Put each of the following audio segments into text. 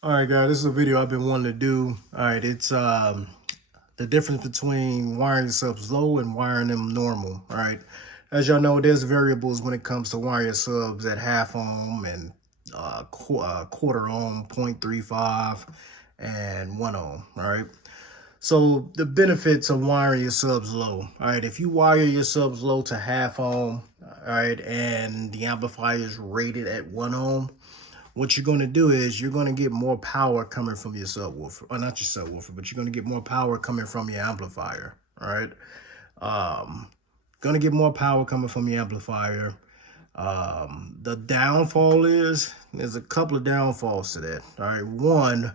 All right, guys, this is a video I've been wanting to do. All right, it's the difference between wiring your subs low and wiring them normal. All right, as y'all know, there's variables when it comes to wiring your subs at half ohm and quarter ohm, 0.35, and 1 ohm. All right. So the benefits of wiring your subs low. All right, if you wire your subs low to half ohm, all right, and the amplifier is rated at 1 ohm, what you're going to do is you're going to get more power coming from your subwoofer, or not your subwoofer, but you're going to get more power coming from your amplifier. All right. Going to get more power coming from your amplifier. The downfall is there's a couple of downfalls to that. All right. One,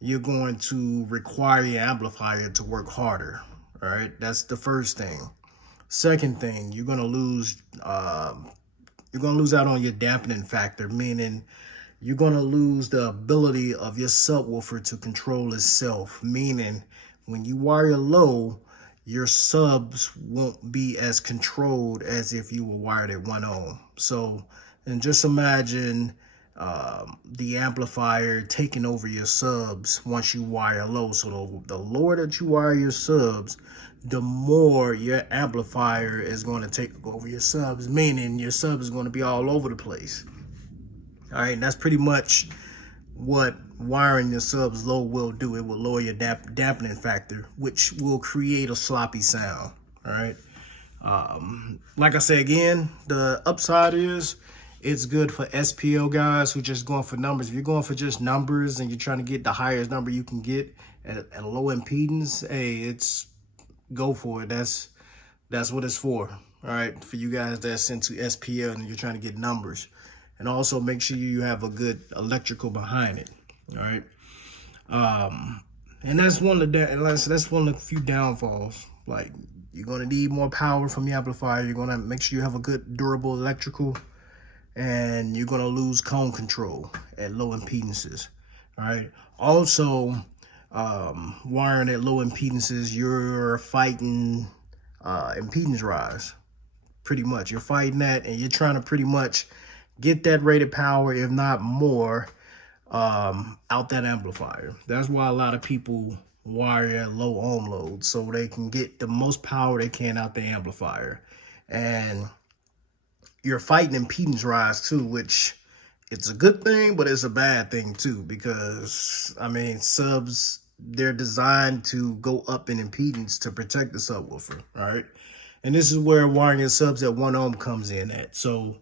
you're going to require your amplifier to work harder. All right. That's the first thing. Second thing, you're going to lose out on your dampening factor, meaning you're going to lose the ability of your subwoofer to control itself, meaning when you wire low, your subs won't be as controlled as if you were wired at 1 ohm. So, and just imagine the amplifier taking over your subs once you wire low. So the lower that you wire your subs, the more your amplifier is going to take over your subs, meaning your sub is going to be all over the place. All right, and that's pretty much what wiring your subs low will do. It will lower your dampening factor, which will create a sloppy sound. All right. Like I said again, the upside is it's good for SPO guys who just going for numbers. If you're going for just numbers and you're trying to get the highest number you can get at a low impedance, hey, it's go for it. That's what it's for. All right, for you guys that's into SPL and you're trying to get numbers, and also make sure you have a good electrical behind it. All right, and that's one of the few downfalls. Like you're gonna need more power from the amplifier. You're gonna make sure you have a good durable electrical, and you're gonna lose cone control at low impedances. All right. Also, wiring at low impedances, you're fighting impedance rise. Pretty much, you're fighting that, and you're trying to pretty much get that rated power, if not more, out that amplifier. That's why a lot of people wire at low ohm loads so they can get the most power they can out the amplifier. And you're fighting impedance rise too, which it's a good thing, but it's a bad thing too, because I mean, subs, they're designed to go up in impedance to protect the subwoofer. All right. And this is where wiring your subs at 1 ohm comes in at. So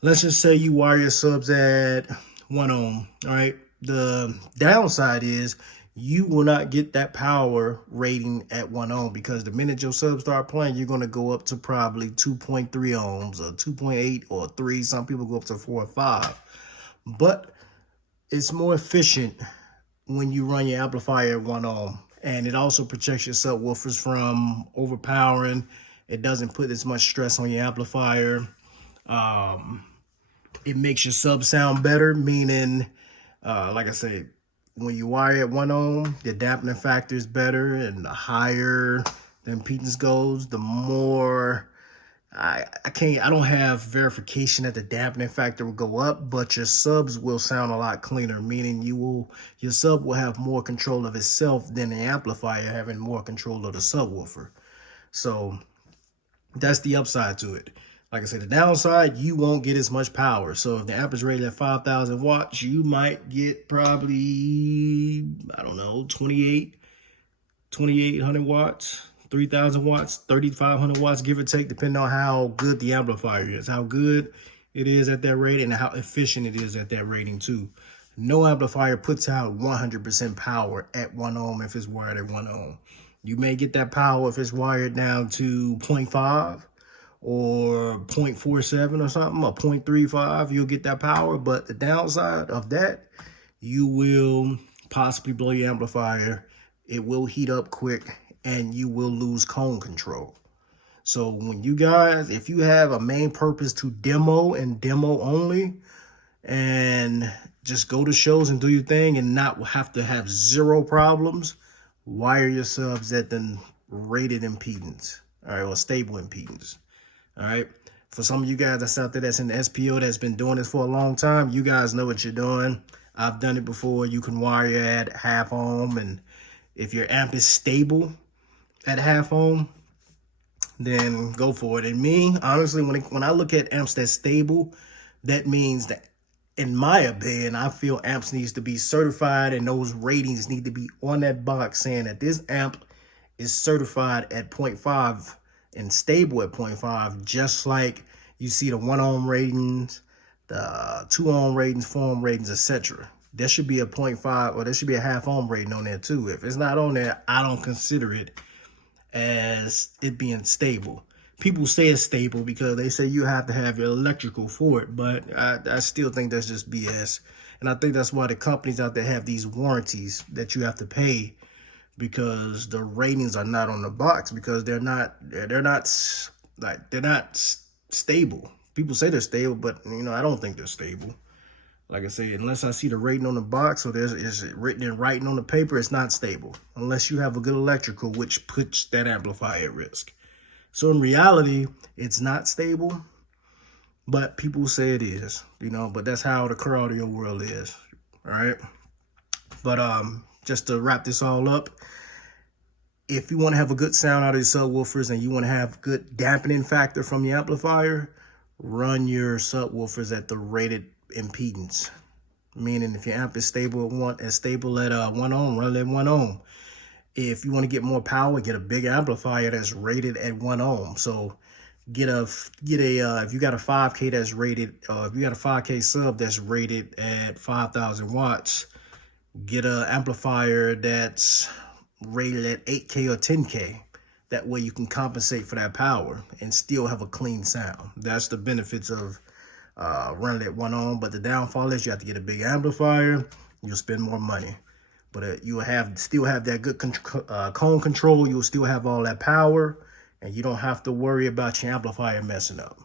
let's just say you wire your subs at 1 ohm. All right. The downside is you will not get that power rating at 1 ohm, because the minute your subs start playing, you're going to go up to probably 2.3 ohms or 2.8 or 3. Some people go up to 4 or 5. But it's more efficient when you run your amplifier at 1 ohm. And it also protects your subwoofers from overpowering. It doesn't put as much stress on your amplifier. It makes your sub sound better, meaning, like I said, when you wire at 1 ohm, the dampening factor is better, and the higher the impedance goes, the more I don't have verification that the dampening factor will go up, but your subs will sound a lot cleaner, meaning your sub will have more control of itself than the amplifier having more control of the subwoofer. So that's the upside to it. Like I said, the downside, you won't get as much power. So if the amp is rated at 5,000 watts, you might get probably, I don't know, 2,800 watts, 3,000 watts, 3,500 watts, give or take, depending on how good the amplifier is, how good it is at that rating, and how efficient it is at that rating too. No amplifier puts out 100% power at 1 ohm if it's wired at 1 ohm. You may get that power if it's wired down to 0.5 or 0.47 or something, or 0.35, you'll get that power. But the downside of that, you will possibly blow your amplifier. It will heat up quick, and you will lose cone control. So when you guys, if you have a main purpose to demo and demo only, and just go to shows and do your thing and not have to have zero problems, wire your subs at the rated impedance, all right, or stable impedance. All right. For some of you guys that's out there that's in the SPO that's been doing this for a long time, you guys know what you're doing. I've done it before. You can wire at half ohm, and if your amp is stable at half ohm, then go for it. And me, honestly, when I look at amps that's stable, that means that, in my opinion, I feel amps needs to be certified, and those ratings need to be on that box saying that this amp is certified at 0.5 and stable at 0.5, just like you see the 1 ohm ratings, the 2 ohm ratings, 4 ohm ratings, etc. There should be a 0.5, or there should be a half ohm rating on there too. If it's not on there, I don't consider it as it being stable. People say it's stable because they say you have to have your electrical for it, but I still think that's just BS. And I think that's why the companies out there have these warranties that you have to pay, because the ratings are not on the box, because they're not stable. People say they're stable, but I don't think they're stable. Like I say, unless I see the rating on the box, or is it written in writing on the paper, it's not stable. Unless you have a good electrical, which puts that amplifier at risk. So in reality, it's not stable, but people say it is, but that's how the car audio world is. All right. But just to wrap this all up, if you want to have a good sound out of your subwoofers and you want to have good dampening factor from your amplifier, run your subwoofers at the rated impedance. Meaning if your amp is stable at 1 ohm, run it at 1 ohm. If you want to get more power, get a big amplifier that's rated at 1 ohm. So get a if you got a 5K that's rated, if you got a 5K sub that's rated at 5,000 watts, get a amplifier that's rated at 8K or 10K. That way you can compensate for that power and still have a clean sound. That's the benefits of running at 1 ohm. But the downfall is you have to get a big amplifier. You'll spend more money, but you will still have that good cone control. You'll still have all that power, and you don't have to worry about your amplifier messing up.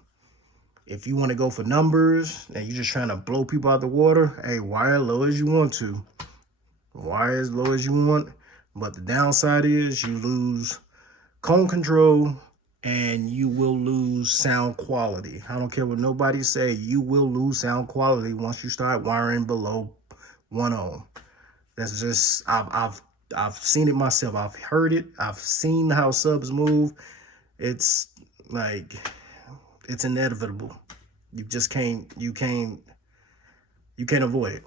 If you want to go for numbers and you're just trying to blow people out the water, hey, wire low as you want to. Wire as low as you want. But the downside is you lose cone control and you will lose sound quality. I don't care what nobody say, you will lose sound quality once you start wiring below 1 ohm. That's just, I've seen it myself. I've heard it. I've seen how subs move. It's like, it's inevitable. You just can't avoid it.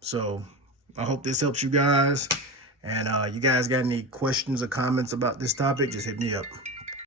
So I hope this helps you guys. And you guys got any questions or comments about this topic, just hit me up.